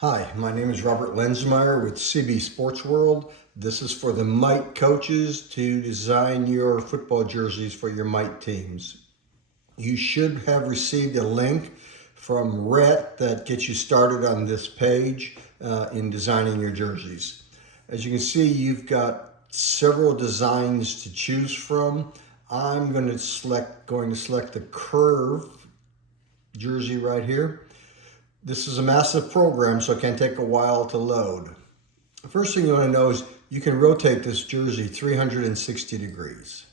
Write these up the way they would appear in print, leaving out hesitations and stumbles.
Hi, my name is Robert Lensmeyer with CB Sports World. This is for the Mite coaches to design your football jerseys for your Mite teams. You should have received a link from Rhett that gets you started on this page in designing your jerseys. As you can see, you've got several designs to choose from. I'm going to select the curve jersey right here. This is a massive program, so it can take a while to load. The first thing you want to know is you can rotate this jersey 360 degrees.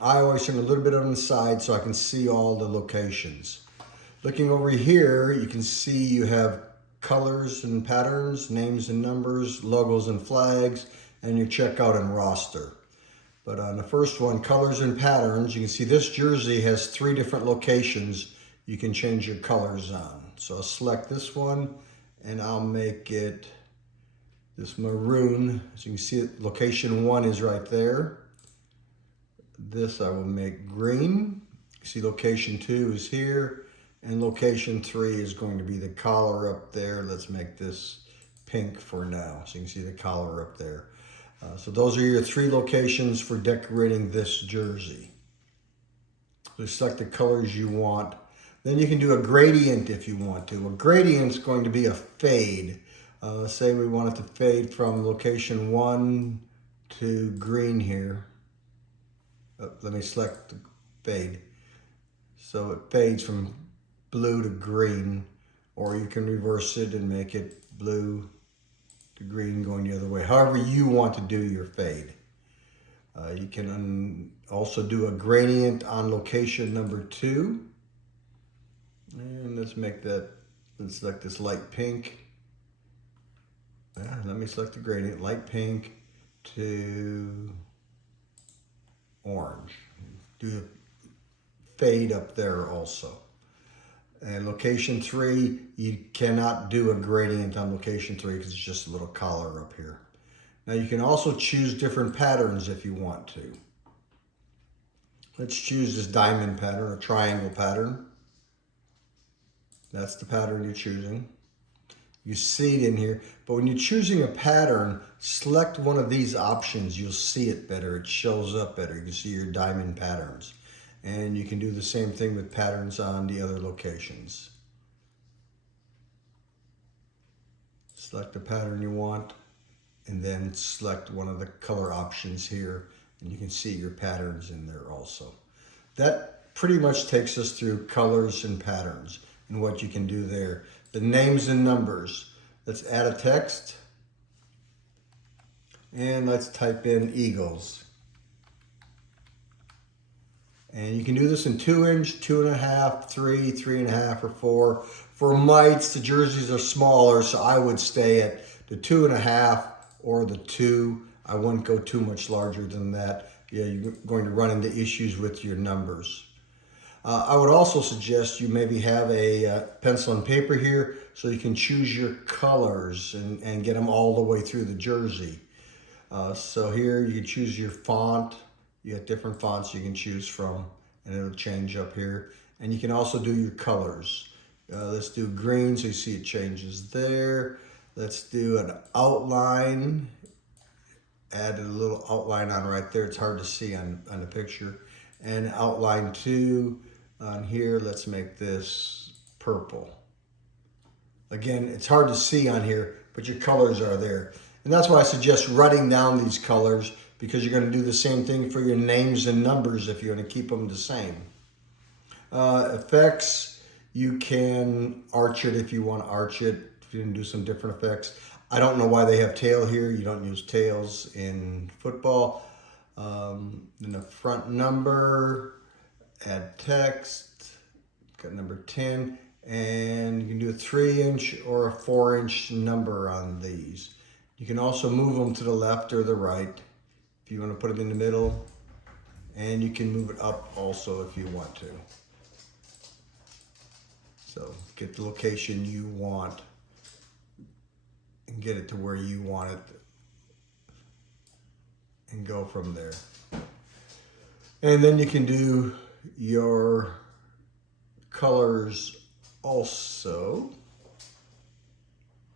I always turn a little bit on the side so I can see all the locations. Looking over here, you can see you have colors and patterns, names and numbers, logos and flags, and your checkout and roster. But on the first one, colors and patterns, you can see this jersey has 3 different locations you can change your colors on. So I'll select this one and I'll make it this maroon. So you can see it, location 1 is right there. This I will make green. You see location 2 is here, and location 3 is going to be the collar up there. Let's make this pink for now. So you can see the collar up there. So those are your 3 locations for decorating this jersey. So select the colors you want. Then you can do a gradient if you want to. A gradient is going to be a fade. Say we want it to fade from location 1 to green here. Let me select the fade. So it fades from blue to green, or you can reverse it and make it blue to green going the other way. However you want to do your fade. You can also do a gradient on location number 2. And let's select this light pink. Let me select the gradient, light pink to orange. Do the fade up there also. And location 3, you cannot do a gradient on location 3 because it's just a little collar up here. Now you can also choose different patterns if you want to. Let's choose this diamond pattern, a triangle pattern. That's the pattern you're choosing. You see it in here, but when you're choosing a pattern, select one of these options. You'll see it better. It shows up better. You can see your diamond patterns. And you can do the same thing with patterns on the other locations. Select the pattern you want, and then select one of the color options here, and you can see your patterns in there also. That pretty much takes us through colors and patterns and what you can do there. The names and numbers. Let's add a text. And let's type in Eagles. And you can do this in 2-inch, 2.5, 3, 3.5, or 4. For mites, the jerseys are smaller, so I would stay at the 2.5 or the 2. I wouldn't go too much larger than that. Yeah, you're going to run into issues with your numbers. I would also suggest you maybe have a pencil and paper here so you can choose your colors and get them all the way through the jersey. So here you can choose your font. You have different fonts you can choose from, and it'll change up here. And you can also do your colors. Let's do green so you see it changes there. Let's do an outline. Add a little outline on right there. It's hard to see on the picture. And outline 2. On here, let's make this purple. Again, it's hard to see on here, but your colors are there. And that's why I suggest writing down these colors, because you're going to do the same thing for your names and numbers if you want to keep them the same. Effects, you can arch it if you want to arch it. If you can do some different effects. I don't know why they have tail here. You don't use tails in football. Then the front number. Add text, got number 10, and you can do a 3-inch or a 4-inch number on these. You can also move them to the left or the right if you want to put it in the middle, and you can move it up also if you want to. So get the location you want and get it to where you want it and go from there. And then you can do your colors also.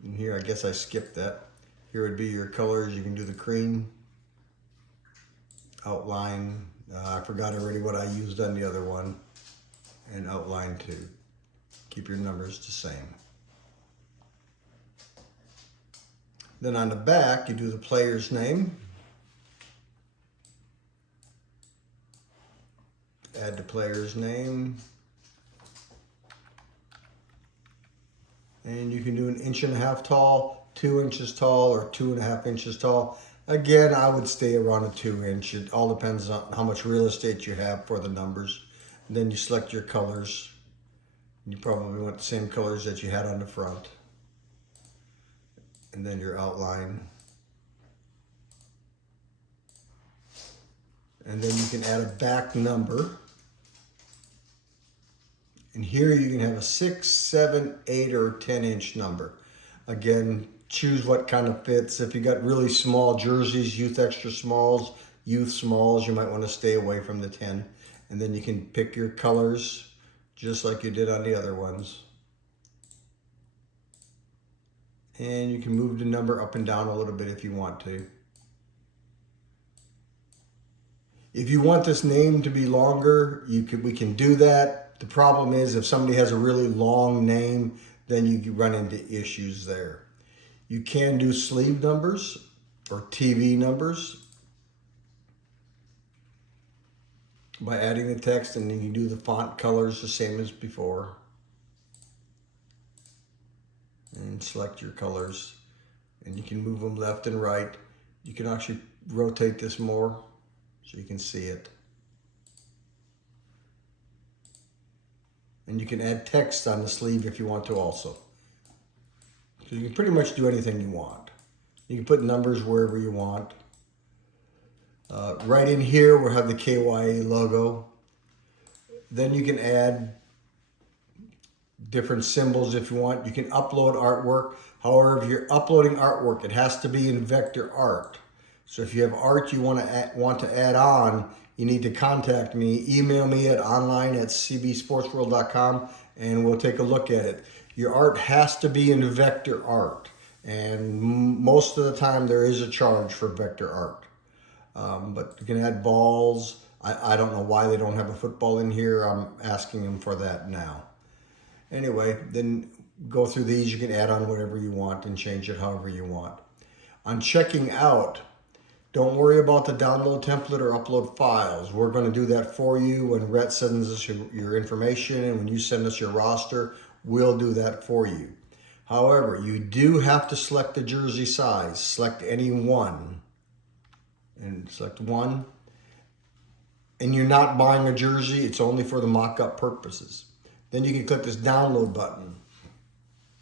And here, I guess I skipped that. Here would be your colors. You can do the cream, outline. I forgot already what I used on the other one. And outline too. Keep your numbers the same. Then on the back, you do the player's name. Add the player's name. And you can do 1.5 inches tall, 2 inches tall, or 2.5 inches tall. Again, I would stay around a 2 inch. It all depends on how much real estate you have for the numbers. And then you select your colors. You probably want the same colors that you had on the front. And then your outline. And then you can add a back number. And here you can have a 6, 7, 8, or 10-inch number. Again, choose what kind of fits. If you got really small jerseys, youth extra smalls, youth smalls, you might want to stay away from the 10. And then you can pick your colors just like you did on the other ones. And you can move the number up and down a little bit if you want to. If you want this name to be longer, we can do that. The problem is if somebody has a really long name, then you run into issues there. You can do sleeve numbers or TV numbers by adding the text, and then you do the font colors the same as before. And select your colors, and you can move them left and right. You can actually rotate this more so you can see it. And you can add text on the sleeve if you want to also. So you can pretty much do anything you want. You can put numbers wherever you want. Right in here we'll have the KYA logo. Then you can add different symbols if you want. You can upload artwork. However, if you're uploading artwork, it has to be in vector art. So if you have art you want to add on, you need to contact me. Email me at online@cbsportsworld.com and we'll take a look at it. Your art has to be in vector art, and most of the time there is a charge for vector art. But you can add balls. I don't know why they don't have a football in here. I'm asking them for that now. Anyway, then go through these. You can add on whatever you want and change it however you want. On checking out, don't worry about the download template or upload files. We're going to do that for you when Rhett sends us your information, and when you send us your roster, we'll do that for you. However, you do have to select the jersey size. Select any one. And select one. And you're not buying a jersey. It's only for the mock-up purposes. Then you can click this download button.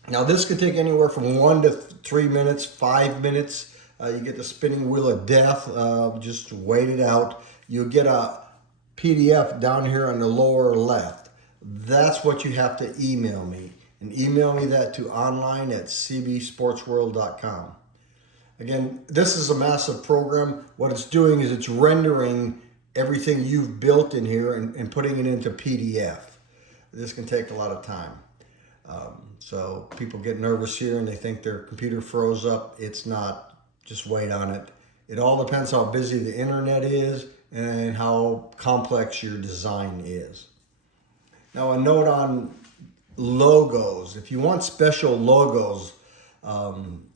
Now this could take anywhere from 1 to 3 minutes, 5 minutes. You get the spinning wheel of death. Just wait it out. You'll get a PDF down here on the lower left. That's what you have to email me. And email me that to online@cbsportsworld.com. Again, this is a massive program. What it's doing is it's rendering everything you've built in here and putting it into PDF. This can take a lot of time. So people get nervous here and they think their computer froze up. It's not. Just wait on it. It all depends how busy the internet is and how complex your design is. Now a note on logos. If you want special logos,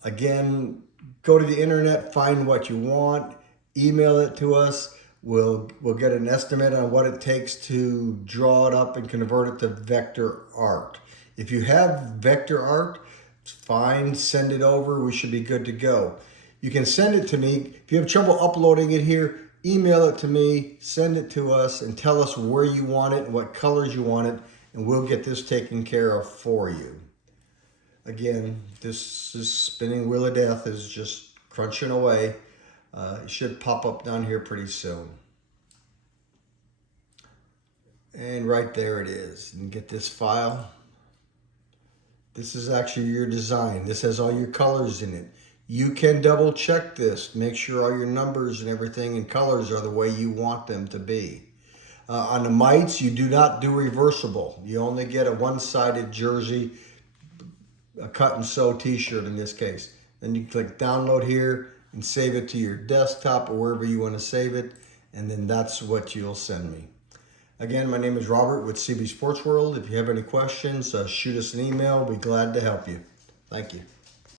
again, go to the internet, find what you want, email it to us. We'll get an estimate on what it takes to draw it up and convert it to vector art. If you have vector art, it's fine, send it over. We should be good to go. You can send it to me. If you have trouble uploading it here, email it to me, send it to us, and tell us where you want it and what colors you want it, and we'll get this taken care of for you. Again, this spinning wheel of death is just crunching away. It should pop up down here pretty soon. And right there it is. And get this file. This is actually your design. This has all your colors in it. You can double check this. Make sure all your numbers and everything and colors are the way you want them to be. On the mites, you do not do reversible. You only get a one-sided jersey. a cut and sew t-shirt in this case. Then you click download here and save it to your desktop or wherever you want to save it, and then that's what you'll send me. Again, my name is Robert with CB Sports World. If you have any questions, shoot us an email. We'll be glad to help you. Thank you.